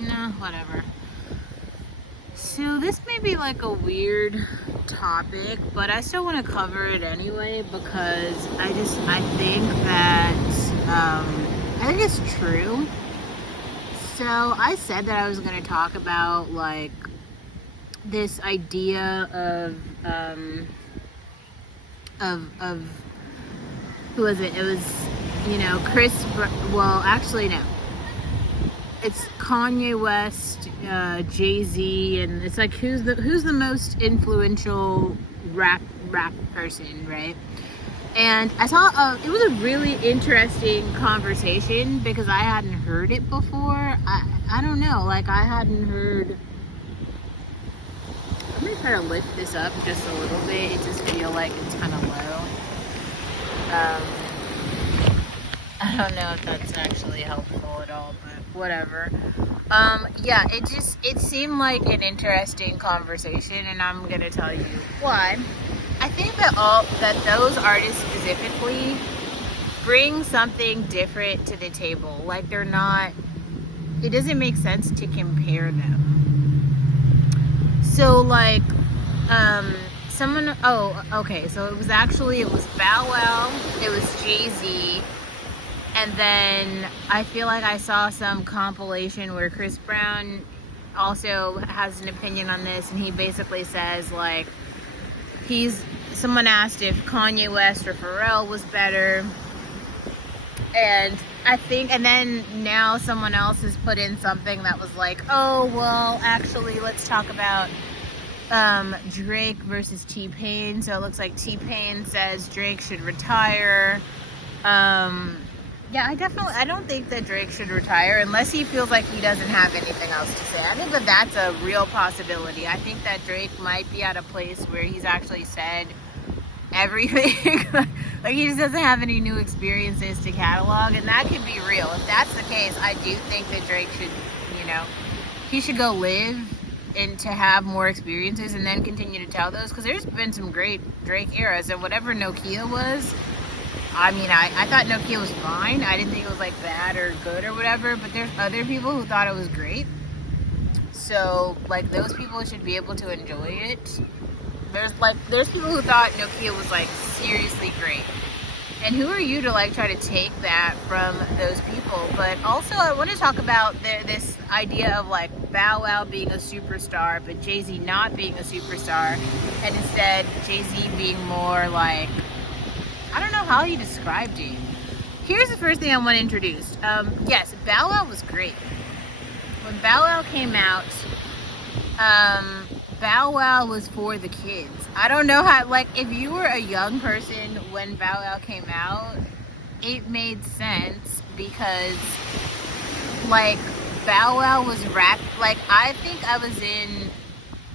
No, whatever. So this may be like a weird topic, but I still want to cover it anyway because I think that I think it's true. So I said that I was going to talk about like this idea of who was it? It was, well, actually no. It's Kanye West, Jay-Z, and it's like who's the most influential rap person, right? And I saw it was a really interesting conversation because I hadn't heard it before. I don't know, like I hadn't heard. I'm gonna try to lift this up just a little bit. It just feel like it's kind of low. I don't know if that's actually helpful at all, but whatever. Yeah, it seemed like an interesting conversation, and I'm gonna tell you why. I think that those artists specifically bring something different to the table. Like they're not. It doesn't make sense to compare them. So like, someone. Oh, okay. So it was Bow Wow. It was Jay-Z. And then I feel like I saw some compilation where Chris Brown also has an opinion on this, and he basically says like someone asked if Kanye West or Pharrell was better, and then now someone else has put in something that was like, oh well, actually let's talk about Drake versus T-Pain. So it looks like T-Pain says Drake should retire. Yeah, I don't think that Drake should retire unless he feels like he doesn't have anything else to say. I think that that's a real possibility. I think that Drake might be at a place where he's actually said everything. Like he just doesn't have any new experiences to catalog, and that could be real. If that's the case, I do think that Drake should, he should go live and to have more experiences and then continue to tell those, because there's been some great Drake eras, and whatever Nokia was, I mean, I thought Nokia was fine. I didn't think it was like bad or good or whatever, but there's other people who thought it was great. So like those people should be able to enjoy it. There's people who thought Nokia was like seriously great. And who are you to like try to take that from those people? But also I want to talk about this idea of like Bow Wow being a superstar, but Jay-Z not being a superstar, and instead Jay-Z being more like, I don't know how he described it. Here's the first thing I want to introduce. Yes, Bow Wow was great. When Bow Wow came out, Bow Wow was for the kids. I don't know how, like, if you were a young person when Bow Wow came out, it made sense because, like, Bow Wow was like, I think I was in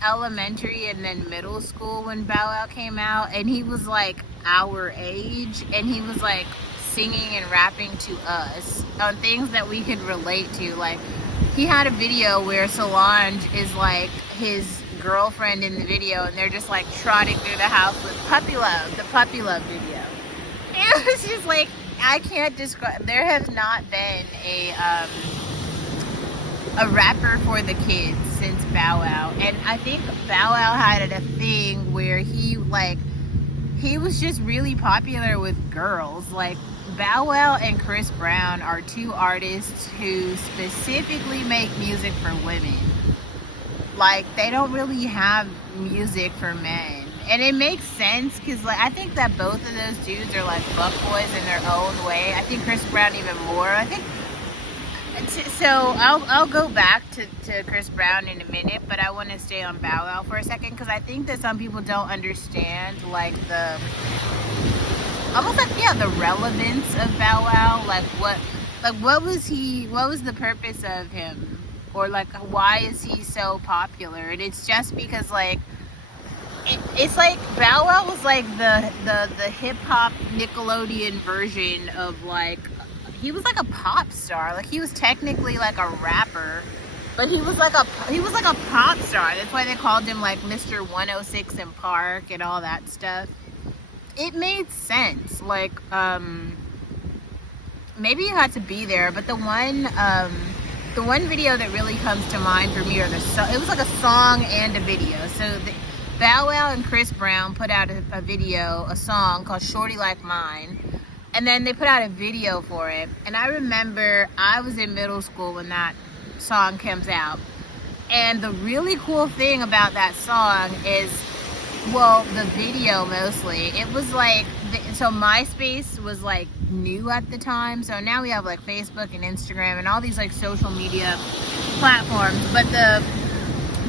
elementary and then middle school when Bow Wow came out, and he was like our age, and he was like singing and rapping to us on things that we could relate to. Like he had a video where Solange is like his girlfriend in the video, and they're just like trotting through the house with Puppy Love, the Puppy Love video. It was just like, I can't describe. There has not been a rapper for the kids since Bow Wow, and I think Bow Wow had a thing where he was just really popular with girls. Like Bow Wow and Chris Brown are two artists who specifically make music for women. Like they don't really have music for men, and it makes sense because like I think that both of those dudes are like fuckboys in their own way. I think Chris Brown even more. I think. So I'll go back to Chris Brown in a minute, but I want to stay on Bow Wow for a second because I think that some people don't understand like the relevance of Bow Wow. What was the purpose of him, or like why is he so popular? And it's just because like it's like Bow Wow was like the hip hop Nickelodeon version of like. He was like a pop star. Like he was technically like a rapper, but he was like a pop star. That's why they called him like Mr. 106 in Park and all that stuff. It made sense. Like maybe you had to be there, but the one the one video that really comes to mind for me, it was like a song and a video. So Bow Wow and Chris Brown put out a song called Shorty Like Mine. And then they put out a video for it. And I remember I was in middle school when that song comes out. And the really cool thing about that song is, well, the video mostly, it was like, so MySpace was like new at the time. So now we have like Facebook and Instagram and all these like social media platforms. But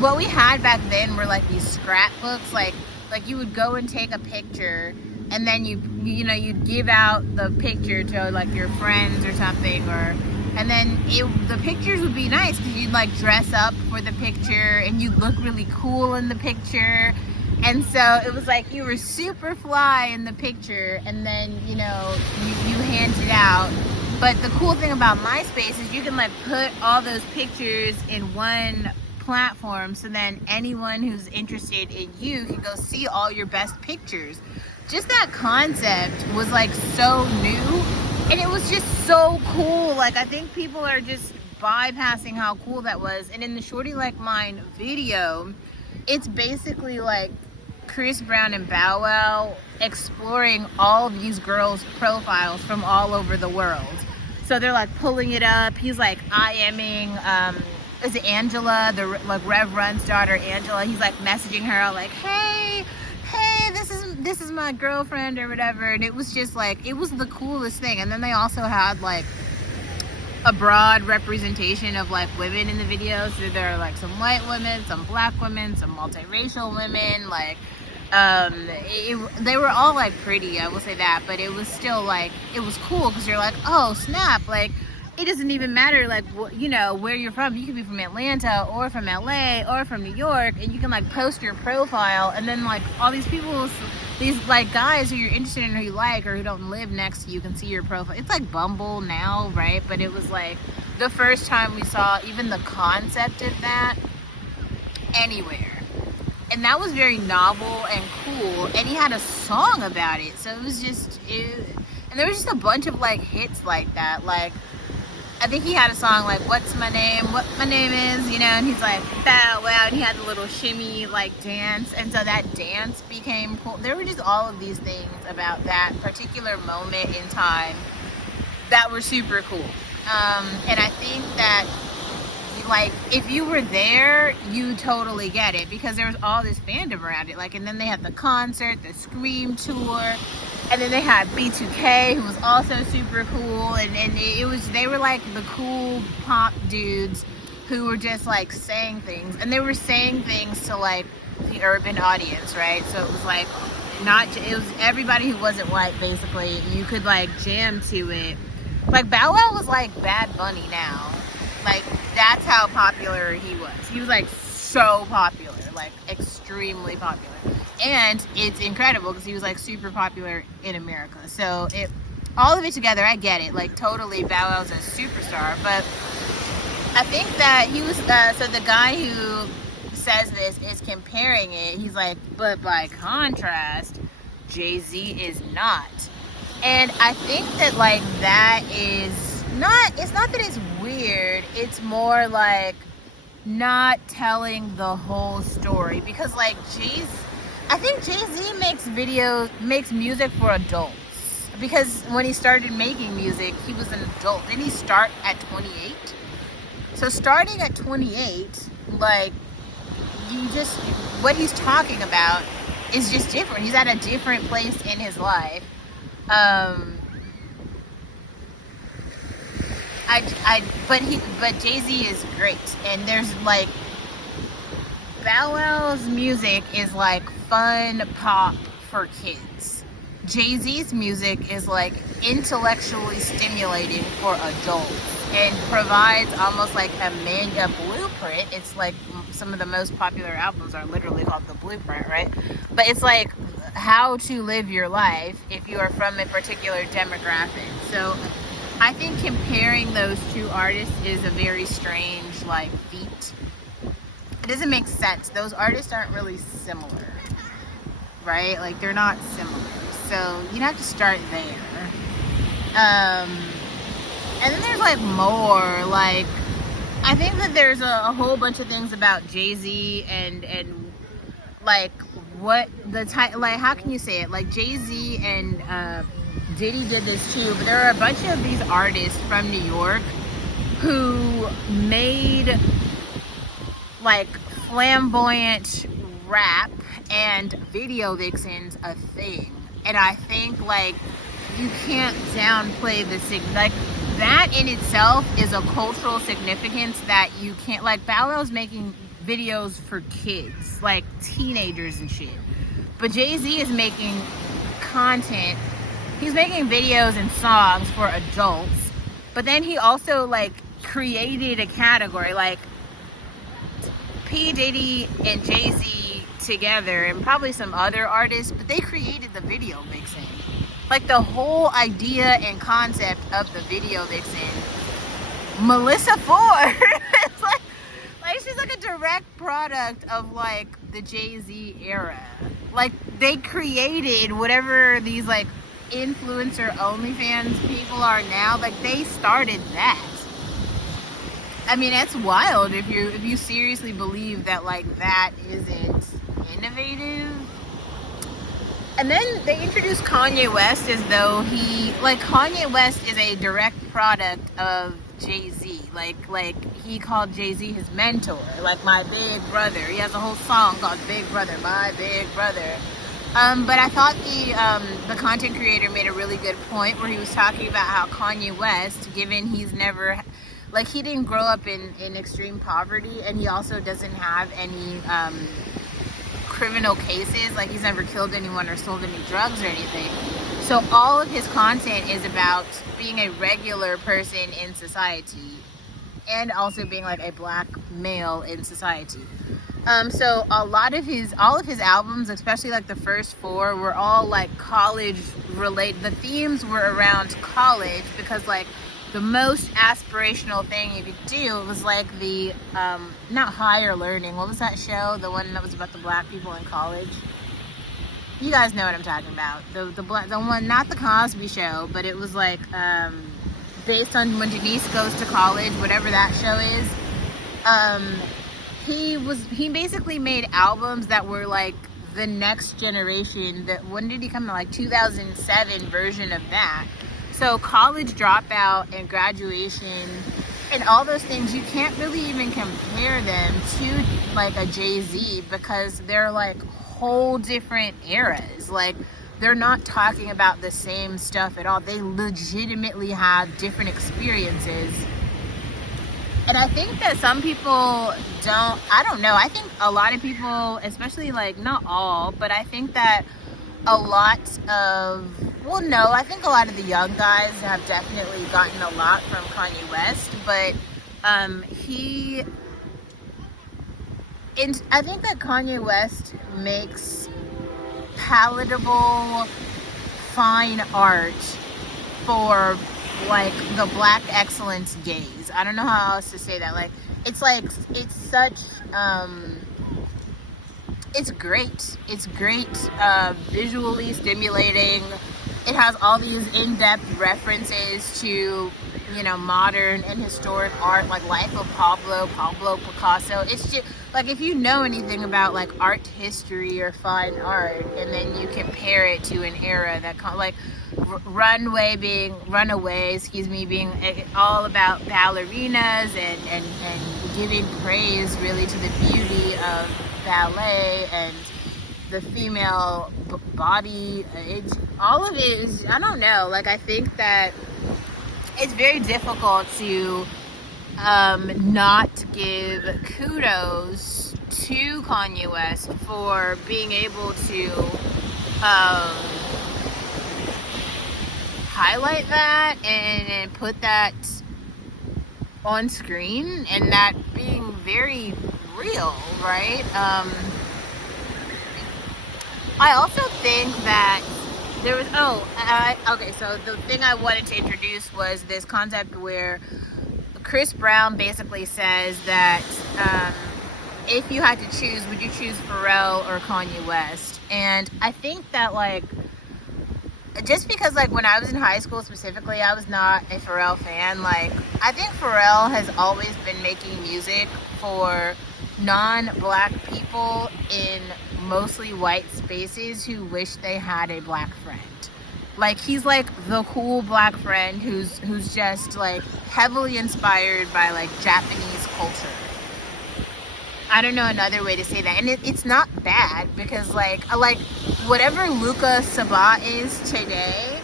what we had back then were like these scrapbooks, like you would go and take a picture, and then you'd give out the picture to like your friends or something, and then the pictures would be nice because you'd like dress up for the picture and you'd look really cool in the picture. And so it was like you were super fly in the picture, and then you hand it out. But the cool thing about MySpace is you can like put all those pictures in one platform, so then anyone who's interested in you can go see all your best pictures. Just that concept was like so new, and it was just so cool. Like, I think people are just bypassing how cool that was. And in the Shorty Like Mine video, it's basically like Chris Brown and Bow Wow exploring all of these girls' profiles from all over the world. So they're like pulling it up. He's like IMing, is it Angela, the like Rev Run's daughter, Angela? He's like messaging her like, hey, this is my girlfriend or whatever. And it was just like, it was the coolest thing. And then they also had like a broad representation of like women in the video. So there are like some white women, some black women, some multiracial women. Like they were all like pretty, I will say that, but it was still like, it was cool because you're like, oh snap, like it doesn't even matter like where you're from. You could be from Atlanta or from LA or from New York, and you can like post your profile, and then like all these people, these like guys who you're interested in, who you like or who don't live next to you, can see your profile. It's like Bumble now, right? But it was like the first time we saw even the concept of that anywhere. And that was very novel and cool, and he had a song about it. So it was just and there was just a bunch of like hits like that. Like I think he had a song like What's My Name, What My Name Is, and he's like Bow Wow, and he had the little shimmy like dance, and so that dance became cool. There were just all of these things about that particular moment in time that were super cool. And I think that like if you were there, you totally get it, because there was all this fandom around it. Like, and then they had the concert, the Scream tour, and then they had B2K, who was also super cool, and they were like the cool pop dudes who were just like saying things, and they were saying things to like the urban audience, right? So it was like it was everybody who wasn't white, basically. You could like jam to it. Like Bow Wow was like Bad Bunny now. Like, that's how popular he was. He was like so popular, like extremely popular. And it's incredible because he was like super popular in America. So all of it together, I get it. Like totally, Bow Wow's a superstar. But I think that he was, so the guy who says this is comparing it. He's like, but by contrast, Jay-Z is not. And I think that like that is it's not that it's weird, it's more like not telling the whole story, because like I think Jay-Z makes music for adults, because when he started making music, he was an adult. Didn't he start at 28? So starting at 28, like what he's talking about is just different. He's at a different place in his life. But Jay-Z is great, and there's like Bow Wow's music is like fun pop for kids. Jay-Z's music is like intellectually stimulating for adults and provides almost like a blueprint. It's like some of the most popular albums are literally called The Blueprint, right? But it's like how to live your life if you are from a particular demographic. So I think comparing those two artists is a very strange like feat. It doesn't make sense. Those artists aren't really similar, right? Like they're not similar. So you'd have to start there. And then there's like more like I think that there's a whole bunch of things about Jay-Z and like what the type, like how can you say it? Like Jay-Z and Diddy did this too, but there are a bunch of these artists from New York who made like flamboyant rap and video vixens a thing. And I think like you can't downplay like that in itself is a cultural significance that you can't, like Bow Wow's making videos for kids, like teenagers and shit. But Jay-Z is making content, he's making videos and songs for adults, but then he also like created a category, like P. Diddy and Jay-Z together and probably some other artists, but they created the video vixen. Like the whole idea and concept of the video vixen, Melissa Ford. It's like she's like a direct product of like the Jay-Z era. Like they created whatever these like influencer OnlyFans people are now. Like they started that. I mean, that's wild if you seriously believe that like that isn't innovative. And then they introduced Kanye West as though Kanye West is a direct product of Jay-Z. Like he called Jay-Z his mentor, like my big brother. He has a whole song called Big Brother, My Big Brother. But I thought the content creator made a really good point where he was talking about how Kanye West, given he's never, like he didn't grow up in extreme poverty, and he also doesn't have any criminal cases, like he's never killed anyone or sold any drugs or anything. So all of his content is about being a regular person in society and also being like a black male in society. So all of his albums, especially like the first 4, were all like college related. The themes were around college because like the most aspirational thing you could do was like the not Higher Learning. What was that show? The one that was about the black people in college. You guys know what I'm talking about. The one, not the Cosby Show, but it was like based on when Denise goes to college, whatever that show is. He basically made albums that were like the next generation. When did he come out? Like 2007 version of that. So college dropout and graduation and all those things, you can't really even compare them to like a Jay-Z because they're like whole different eras. Like they're not talking about the same stuff at all. They legitimately have different experiences. And I think that some people I don't know. I think a lot of people, especially like not all, but I think that a lot of, I think a lot of the young guys have definitely gotten a lot from Kanye West, but I think that Kanye West makes palatable, fine art for like the black excellence gaze. I don't know how else to say that. Like it's such it's great. It's great, visually stimulating. It has all these in-depth references to, modern and historic art, like Life of Pablo Picasso. It's just like if you know anything about like art history or fine art, and then you compare it to an era that like Runaway being all about ballerinas and giving praise really to the beauty of ballet and the female body. All of it is, I don't know, like I think that it's very difficult to not give kudos to Kanye West for being able to highlight that and put that on screen, and that being very real, right? I also think that there was, okay, so the thing I wanted to introduce was this concept where Chris Brown basically says that if you had to choose, would you choose Pharrell or Kanye West? And I think that like just because like when I was in high school specifically, I was not a Pharrell fan. Like, I think Pharrell has always been making music for non-black people in mostly white spaces who wish they had a black friend. Like, he's like the cool black friend who's just like heavily inspired by like Japanese culture. I don't know another way to say that. And it's not bad because like whatever Luca Sabah is today,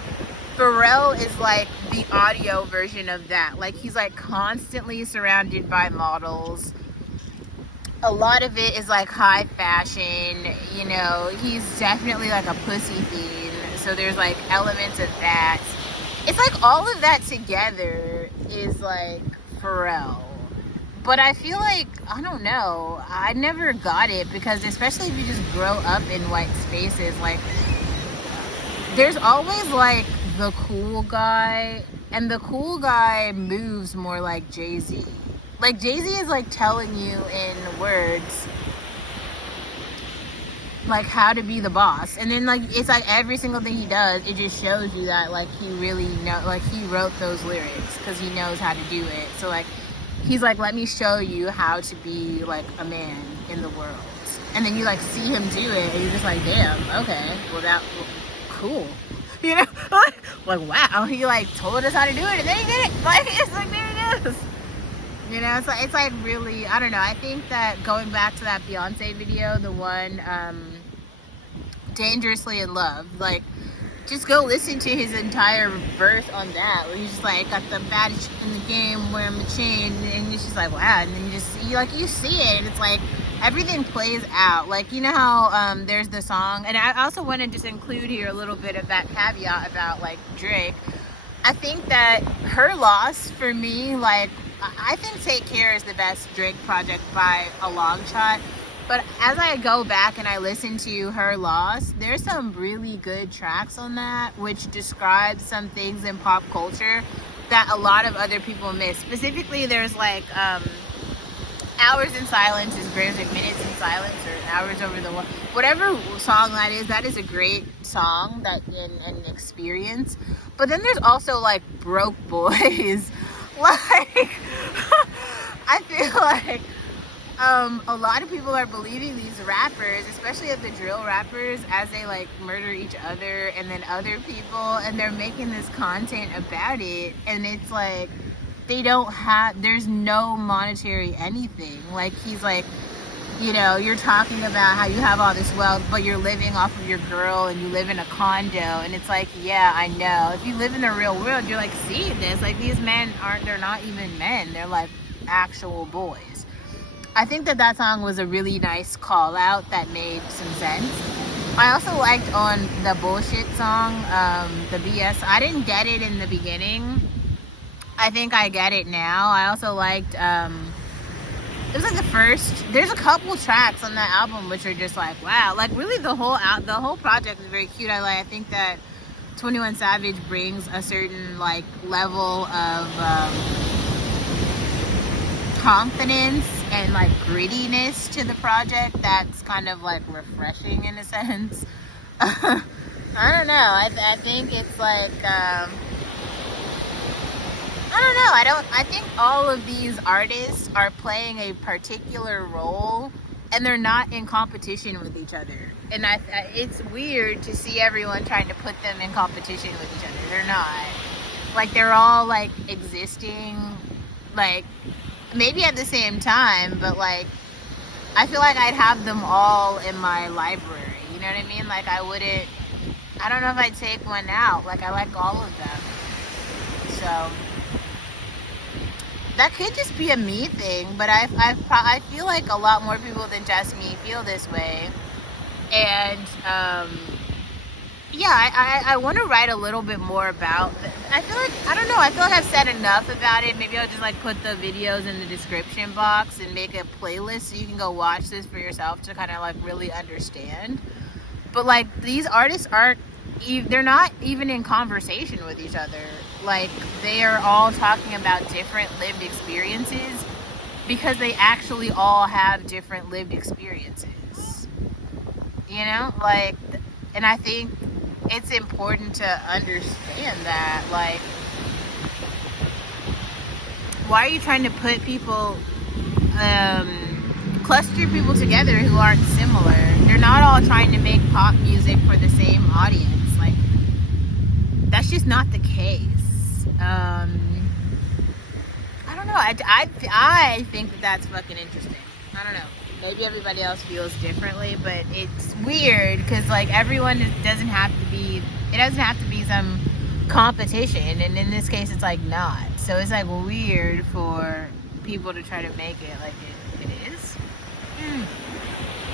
Pharrell is like the audio version of that. Like, he's like constantly surrounded by models. A lot of it is like high fashion, you know. He's definitely like a pussy fiend, so there's like elements of that. It's like all of that together is like Pharrell. But I feel like, I don't know, I never got it because especially if you just grow up in white spaces, like there's always like the cool guy, and the cool guy moves more like Jay-Z. Like, Jay-Z is like telling you in words like how to be the boss, and then like it's like every single thing he does, it just shows you that like he really know, like he wrote those lyrics because he knows how to do it. So like he's like, let me show you how to be like a man in the world, and then you like see him do it and you're just like, damn, okay, well, cool, you know. Like wow, he like told us how to do it and then he did it. Like, it's like, there it is. You know, it's like really, I don't know. I think that going back to that Beyonce video, the one, Dangerously in Love, like, just go listen to his entire verse on that, where he's just like, got the baddest in the game, wearing my chain, and it's just like, wow. And then you just see, like, you see it, and it's like, everything plays out. Like, you know how, there's the song, and I also want to just include here a little bit of that caveat about, like, Drake. I think that Her Loss, for me, like, I think Take Care is the best Drake project by a long shot. But as I go back and I listen to Her Loss, there's some really good tracks on that, which describes some things in pop culture that a lot of other people miss. Specifically, there's like Hours in Silence is great, like Minutes in Silence or Hours Over the Wall. Whatever song that is a great song that an experience. But then there's also like Broke Boys. Like, I feel like a lot of people are believing these rappers, especially the drill rappers, as they like murder each other and then other people, and they're making this content about it, and it's like there's no monetary anything. Like, he's like, you know, you're talking about how you have all this wealth, but you're living off of your girl and you live in a condo. And it's like, yeah, I know. If you live in the real world, you're like seeing this. Like, these men they're not even men. They're like actual boys. I think that song was a really nice call out that made some sense. I also liked on the Bullshit song, the BS. I didn't get it in the beginning. I think I get it now. I also liked, it was like there's a couple tracks on that album which are just like, wow. Like, really the whole project is very cute. I think that 21 Savage brings a certain like level of confidence and like grittiness to the project that's kind of like refreshing in a sense. I don't know. I think it's like, I don't know. I think all of these artists are playing a particular role and they're not in competition with each other. And it's weird to see everyone trying to put them in competition with each other. They're not. Like, they're all like existing, like maybe at the same time, but like I feel like I'd have them all in my library. You know what I mean? Like, I don't know if I'd take one out. Like, I like all of them. So that could just be a me thing, but I feel like a lot more people than just me feel this way. And yeah, I want to write a little bit more about I feel like, I don't know, I feel like I've said enough about it. Maybe I'll just like put the videos in the description box and make a playlist so you can go watch this for yourself to kind of like really understand. But like, these artists they're not even in conversation with each other. Like, they are all talking about different lived experiences because they actually all have different lived experiences. You know? Like, and I think it's important to understand that, like, why are you trying to put people, cluster people together who aren't similar? They're not all trying to make pop music for the same audience. Like, that's just not the case. I don't know. I think that that's fucking interesting. I don't know. Maybe everybody else feels differently, but it's weird because, like, everyone doesn't have to be. It doesn't have to be some competition, and in this case, it's like not. So it's like weird for people to try to make it like it is.